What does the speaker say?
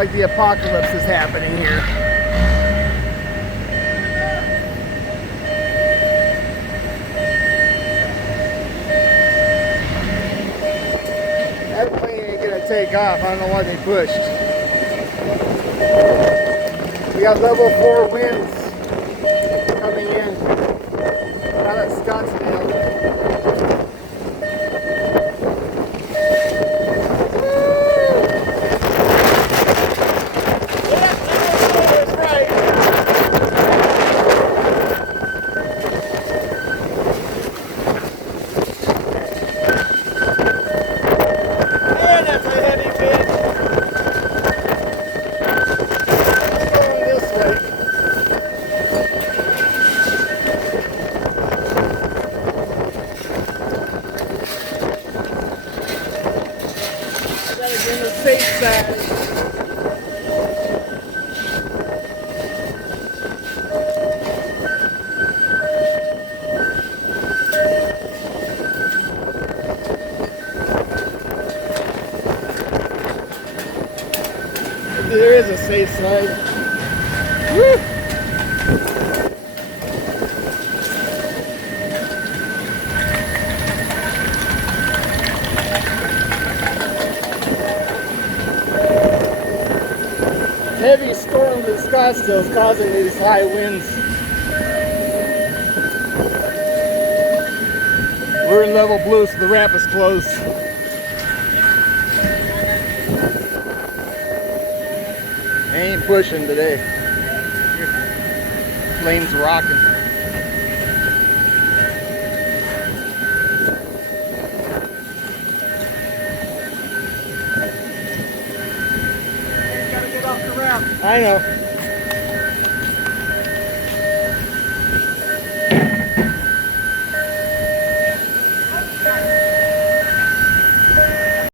like the apocalypse is happening here. That plane ain't gonna take off. I don't know why they pushed. We got level 4 winds coming in out of Scottsdale. Safe side. There is a safe side. Woo! Heavy storms in Scottsdale is causing these high winds. We're in level blue, so the ramp is closed. I ain't pushing today. Plane's rocking. I know.